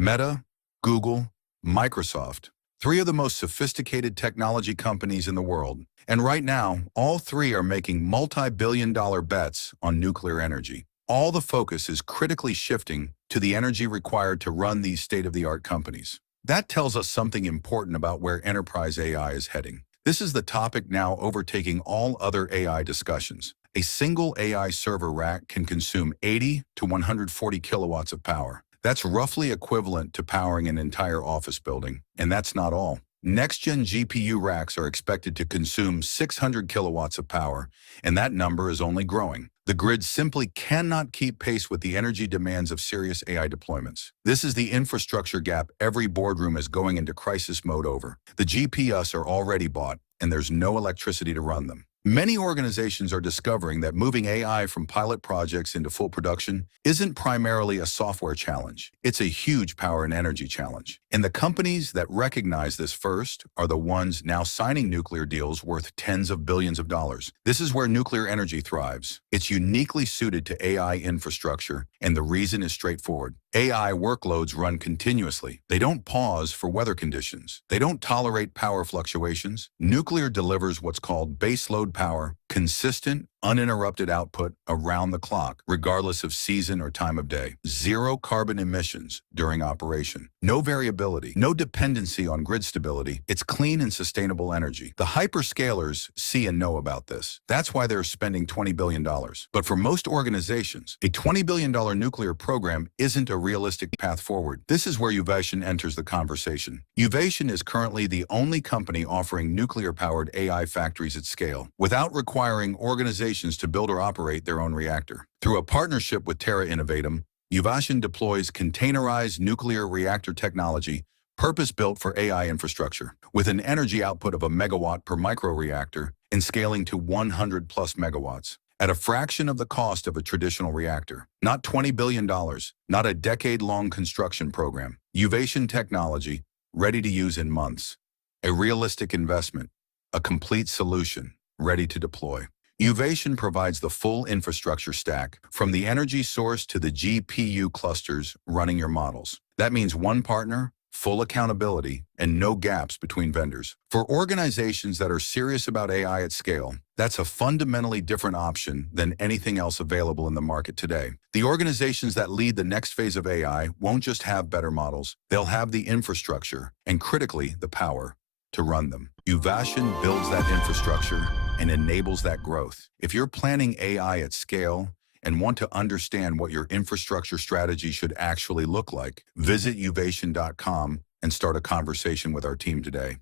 Meta, Google, Microsoft, three of the most sophisticated technology companies in the world. And right now, all three are making multi-billion-dollar bets on nuclear energy. All the focus is critically shifting to the energy required to run these state-of-the-art companies. That tells us something important about where enterprise AI is heading. This is the topic now overtaking all other AI discussions. A single AI server rack can consume 80 to 140 kilowatts of power. That's roughly equivalent to powering an entire office building. And that's not all. Next-gen GPU racks are expected to consume 600 kilowatts of power, and that number is only growing. The grid simply cannot keep pace with the energy demands of serious AI deployments. This is the infrastructure gap every boardroom is going into crisis mode over. The GPUs are already bought, and there's no electricity to run them. Many organizations are discovering that moving AI from pilot projects into full production isn't primarily a software challenge. It's a huge power and energy challenge. And the companies that recognize this first are the ones now signing nuclear deals worth tens of billions of dollars. This is where nuclear energy thrives. It's uniquely suited to AI infrastructure, and the reason is straightforward. AI workloads run continuously. They don't pause for weather conditions. They don't tolerate power fluctuations. Nuclear delivers what's called baseload power, consistent, uninterrupted output around the clock, regardless of season or time of day. Zero carbon emissions during operation. No variability, no dependency on grid stability. It's clean and sustainable energy. The hyperscalers see and know about this. That's why they're spending $20 billion. But for most organizations, a $20 billion nuclear program isn't a realistic path forward. This is where Uvation enters the conversation. Uvation is currently the only company offering nuclear-powered AI factories at scale, without requiring organizations to build or operate their own reactor. Through a partnership with Terra Innovatum, Uvation deploys containerized nuclear reactor technology purpose-built for AI infrastructure, with an energy output of a megawatt per microreactor and scaling to 100 plus megawatts, at a fraction of the cost of a traditional reactor. Not $20 billion, not a decade-long construction program. Uvation technology, ready to use in months. A realistic investment, a complete solution, ready to deploy. Uvation provides the full infrastructure stack, from the energy source to the GPU clusters running your models. That means one partner, full accountability, and no gaps between vendors. For organizations that are serious about AI at scale, that's a fundamentally different option than anything else available in the market today. The organizations that lead the next phase of AI won't just have better models, they'll have the infrastructure, and critically, the power to run them. Uvation builds that infrastructure and enables that growth. If you're planning AI at scale and want to understand what your infrastructure strategy should actually look like, visit uvation.com and start a conversation with our team today.